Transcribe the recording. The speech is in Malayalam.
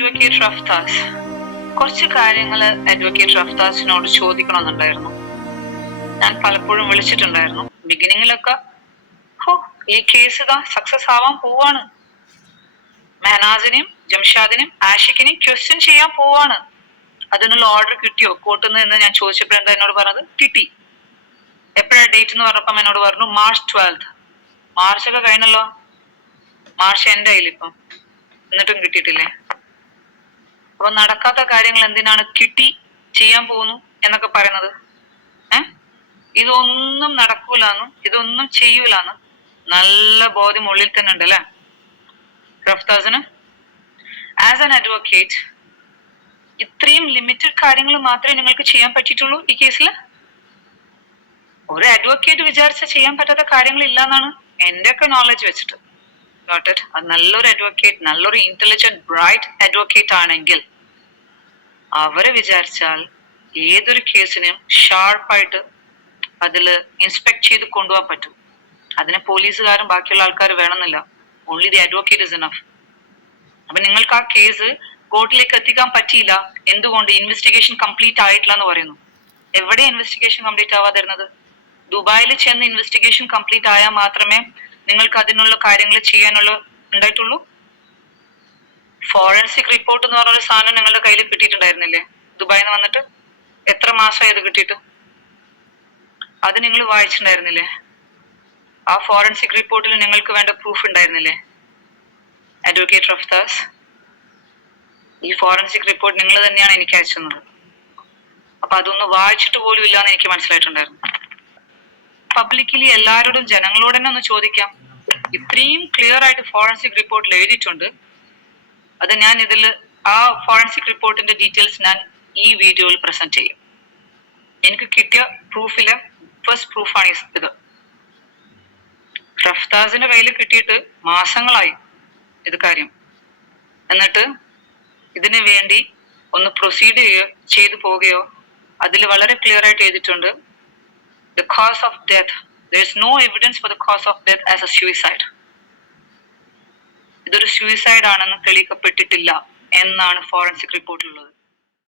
അഡ്വക്കേറ്റ് റഫ്താസ്, കുറച്ച് കാര്യങ്ങൾ അഡ്വക്കേറ്റ് റഫ്താസിനോട് ചോദിക്കണമെന്നുണ്ടായിരുന്നു. ഞാൻ പലപ്പോഴും വിളിച്ചിട്ടുണ്ടായിരുന്നു. ബിഗിനിങ്ങിലൊക്കെ ഈ കേസ് ഇതാ സക്സസ് ആവാൻ പോവാണ്, മെഹനാസിനെയും ജംഷാദിനെയും ആഷിഖിനെയും ക്വസ്റ്റ്യൻ ചെയ്യാൻ പോവാണ്, അതിനുള്ള ഓർഡർ കിട്ടിയോ കോർട്ടിൽ നിന്ന് എന്ന് ഞാൻ ചോദിച്ചപ്പോൾ എന്താ എന്നോട് പറഞ്ഞത്? കിട്ടി. എപ്പോഴാ ഡേറ്റ് എന്ന് പറഞ്ഞപ്പം എന്നോട് പറഞ്ഞു March 12. മാർച്ചൊക്കെ കഴിഞ്ഞല്ലോ, മാർച്ച് എൻ്റെ കയ്യിലിപ്പം, എന്നിട്ടും കിട്ടിയിട്ടില്ലേ? അപ്പൊ നടക്കാത്ത കാര്യങ്ങൾ എന്തിനാണ് കിട്ടി ചെയ്യാൻ പോകുന്നു എന്നൊക്കെ പറയുന്നത്? ഇതൊന്നും നടക്കൂലെന്നും ഇതൊന്നും ചെയ്യൂലെന്നും നല്ല ബോധ്യം ഉള്ളിൽ തന്നെ ഉണ്ട് അല്ലെ റഫ്താസിന്? ആസ് ആൻ അഡ്വക്കേറ്റ് ഇത്രയും ലിമിറ്റഡ് കാര്യങ്ങൾ മാത്രമേ നിങ്ങൾക്ക് ചെയ്യാൻ പറ്റിയിട്ടുള്ളൂ ഈ കേസിൽ? ഒരു അഡ്വക്കേറ്റ് വിചാരിച്ച ചെയ്യാൻ പറ്റാത്ത കാര്യങ്ങൾ ഇല്ല എന്നാണ് എൻ്റെ ഒക്കെ നോളജ് വെച്ചിട്ട്. അത് നല്ലൊരു അഡ്വക്കേറ്റ്, നല്ലൊരു ഇന്റലിജന്റ് ബ്രൈറ്റ് അഡ്വക്കേറ്റ് ആണെങ്കിൽ അവരെ വിചാരിച്ചാൽ ഏതൊരു കേസിനെയും ഷാർപ്പായിട്ട് അതില് ഇൻസ്പെക്ട് ചെയ്ത് കൊണ്ടുപോകാൻ പറ്റും. അതിന് പോലീസുകാരും ബാക്കിയുള്ള ആൾക്കാർ വേണമെന്നില്ല. Only the advocate is enough. അപ്പൊ നിങ്ങൾക്ക് ആ കേസ് കോർട്ടിലേക്ക് എത്തിക്കാൻ പറ്റിയില്ല, എന്തുകൊണ്ട്? ഇൻവെസ്റ്റിഗേഷൻ കംപ്ലീറ്റ് ആയിട്ടില്ല എന്ന് പറയുന്നു. എവിടെ ഇൻവെസ്റ്റിഗേഷൻ കംപ്ലീറ്റ് ആവാതിരുന്നത്? ദുബായിൽ ചെന്ന് ഇൻവെസ്റ്റിഗേഷൻ കംപ്ലീറ്റ് ആയാൽ മാത്രമേ നിങ്ങൾക്ക് അതിനുള്ള കാര്യങ്ങൾ ചെയ്യാനുള്ള ഉണ്ടായിട്ടുള്ളൂ. ഫോറൻസിക് റിപ്പോർട്ട് എന്ന് പറഞ്ഞൊരു സാധനം നിങ്ങളുടെ കയ്യിൽ കിട്ടിയിട്ടുണ്ടായിരുന്നില്ലേ ദുബായിൽ നിന്ന് വന്നിട്ട്? എത്ര മാസമായി അത് കിട്ടിയിട്ട്? അത് നിങ്ങൾ വായിച്ചിട്ടുണ്ടായിരുന്നില്ലേ? ആ ഫോറൻസിക് റിപ്പോർട്ടിൽ നിങ്ങൾക്ക് വേണ്ട പ്രൂഫ് ഉണ്ടായിരുന്നില്ലേ അഡ്വക്കേറ്റ് റഫ്താസ്? ഈ ഫോറൻസിക് റിപ്പോർട്ട് നിങ്ങൾ തന്നെയാണ് എനിക്ക് അയച്ചു തന്നത്. അപ്പൊ അതൊന്ന് വായിച്ചിട്ട് പോലും ഇല്ലാന്ന് എനിക്ക് മനസ്സിലായിട്ടുണ്ടായിരുന്നു. പബ്ലിക്കലി എല്ലാവരോടും ജനങ്ങളോട് തന്നെ ഒന്ന് ചോദിക്കാം. ഇത്രയും ക്ലിയർ ആയിട്ട് ഫോറൻസിക് റിപ്പോർട്ടിൽ എഴുതിയിട്ടുണ്ട്. അത് ഞാൻ ഇതിൽ ആ ഫോറൻസിക് റിപ്പോർട്ടിന്റെ ഡീറ്റെയിൽസ് ഞാൻ ഈ വീഡിയോയിൽ പ്രസന്റ് ചെയ്യും. എനിക്ക് കിട്ടിയ പ്രൂഫിലെ ഫസ്റ്റ് പ്രൂഫാണ് ഇത്. റഫ്താസിന്റെ കയ്യിൽ കിട്ടിയിട്ട് മാസങ്ങളായി ഇത് കാര്യം. എന്നിട്ട് ഇതിനു വേണ്ടി ഒന്ന് പ്രൊസീഡ് ചെയ്തു പോവുകയോ, അതിൽ വളരെ ക്ലിയർ ആയിട്ട് എഴുതിയിട്ടുണ്ട് the cause of death, there is no evidence for the cause of death as a suicide. ഇതൊരു സൂയിസൈഡ് ആണെന്ന് തെളിയിക്കപ്പെട്ടിട്ടില്ല എന്നാണ് ഫോറൻസിക് റിപ്പോർട്ടിലുള്ളത്.